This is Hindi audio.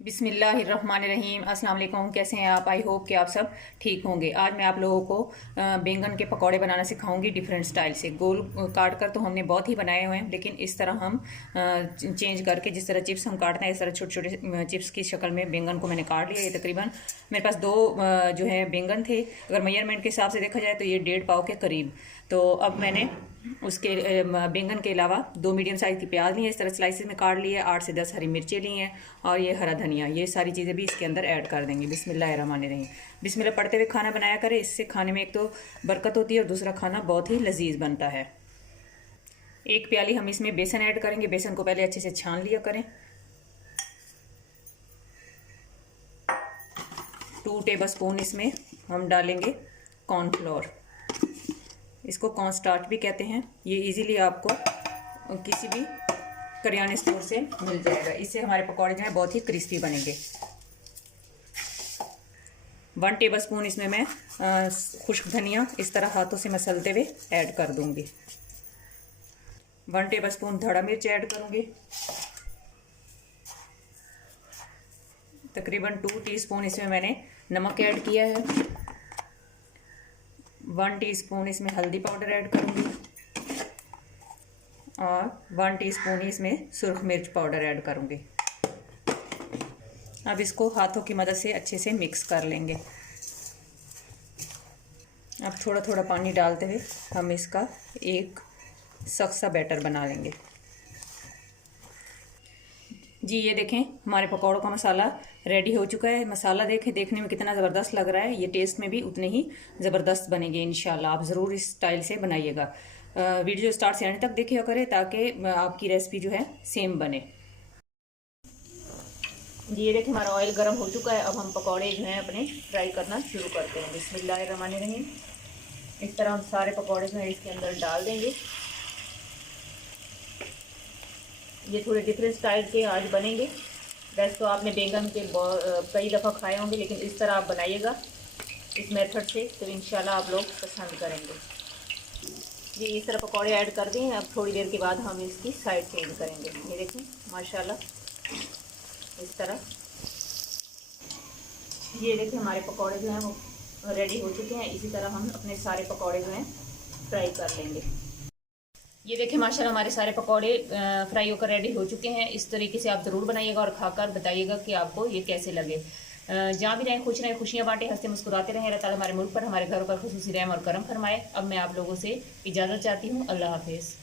बिस्मिल्लाहिर्रहमानिर्रहीम। अस्सलाम वालेकुम। कैसे हैं आप? आई होप कि आप सब ठीक होंगे। आज मैं आप लोगों को बैंगन के पकौड़े बनाना सिखाऊंगी डिफरेंट स्टाइल से। गोल काट कर तो हमने बहुत ही बनाए हुए हैं, लेकिन इस तरह हम चेंज करके, जिस तरह चिप्स हम काटते हैं इस तरह छोटे छोटे चिप्स की शक्ल में बैंगन को मैंने काट लिया। ये तकरीबन मेरे पास दो जो है बैंगन थे। अगर मेजरमेंट के हिसाब से देखा जाए तो ये 1.5 पाव के करीब। तो अब मैंने उसके बैंगन के अलावा 2 मीडियम साइज़ की प्याज ली है, इस तरह स्लाइसेस में काट लिए। 8 से 10 हरी मिर्चें ली हैं और ये हरा धनिया। ये सारी चीज़ें भी इसके अंदर ऐड कर देंगे। बिस्मिल्लाहिर्रहमानिर्रहीम। बिस्मिल्लाह पढ़ते हुए खाना बनाया करें, इससे खाने में एक तो बरकत होती है और दूसरा खाना बहुत ही लजीज बनता है। 1 प्याली हम इसमें बेसन ऐड करेंगे। बेसन को पहले अच्छे से छान लिया करें। 2 टेबल स्पून इसमें हम डालेंगे कॉर्नफ्लोर। इसको कॉर्न स्टार्च भी कहते हैं। ये इजीली आपको किसी भी करियाने स्टोर से मिल जाएगा। इससे हमारे पकौड़े जो हैं बहुत ही क्रिस्पी बनेंगे। 1 टेबल स्पून इसमें मैं खुश्क धनिया इस तरह हाथों से मसलते हुए ऐड कर दूंगी। 1 टेबल स्पून धड़ा मिर्च ऐड करूंगी। तकरीबन 2 टीस्पून इसमें मैंने नमक ऐड किया है। 1 टीस्पून इसमें हल्दी पाउडर ऐड करूंगी और 1 टीस्पून ही इसमें सुर्ख मिर्च पाउडर ऐड करूंगी। अब इसको हाथों की मदद से अच्छे से मिक्स कर लेंगे। अब थोड़ा थोड़ा पानी डालते हुए हम इसका एक सख्त सा बैटर बना लेंगे। जी ये देखें, हमारे पकौड़ों का मसाला रेडी हो चुका है। मसाला देखें, देखने में कितना ज़बरदस्त लग रहा है। ये टेस्ट में भी उतने ही ज़बरदस्त बनेंगे इंशाल्लाह। आप ज़रूर इस स्टाइल से बनाइएगा। वीडियो स्टार्ट से एंड तक देखिए करें ताकि आपकी रेसिपी जो है सेम बने। जी ये देखिए, हमारा ऑयल गर्म हो चुका है। अब हम पकौड़े जो हैं अपने फ्राई करना शुरू करते हैं। बिस्मिल्लाहिर्रहमानिर्रहीम। इस तरह हम सारे पकौड़े जो हैं इसके अंदर डाल देंगे। ये थोड़े डिफरेंट स्टाइल के आज बनेंगे। वैसे तो आपने बैंगन के कई दफ़ा खाए होंगे, लेकिन इस तरह आप बनाइएगा इस मेथड से तो इंशाल्लाह आप लोग पसंद करेंगे। जी इस तरह पकौड़े ऐड कर दें। अब थोड़ी देर के बाद हम इसकी साइड चेंज करेंगे। ये देखें माशाल्लाह इस तरह। ये देखिए हमारे पकौड़े जो हैं वो रेडी हो चुके हैं। इसी तरह हम अपने सारे पकौड़े जो हैं फ्राई कर लेंगे। ये देखिए माशाल्लाह हमारे सारे पकौड़े फ्राई होकर रेडी हो चुके हैं। इस तरीके से आप ज़रूर बनाइएगा और खाकर बताइएगा कि आपको ये कैसे लगे। जहाँ भी रहें खुश रहें, खुशियाँ बांटें, हंसते मुस्कुराते रहें। अल्लाह ताला हमारे मुल्क पर, हमारे घरों पर खुसूसी रहम और करम फरमाए। अब मैं आप लोगों से इजाज़त चाहती हूँ। अल्लाह हाफिज़।